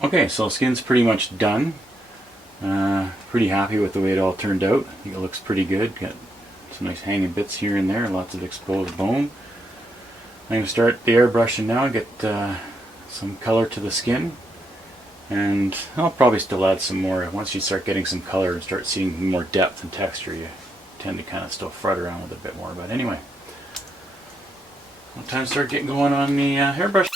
Okay, so skin's pretty much done. Pretty happy with the way it all turned out. I think it looks pretty good. Got some nice hanging bits here and there, lots of exposed bone. I'm going to start the airbrushing now, get some color to the skin, and I'll probably still add some more. Once you start getting some color and start seeing more depth and texture, you tend to kind of still fret around with it a bit more. But anyway, time to start getting going on the airbrush.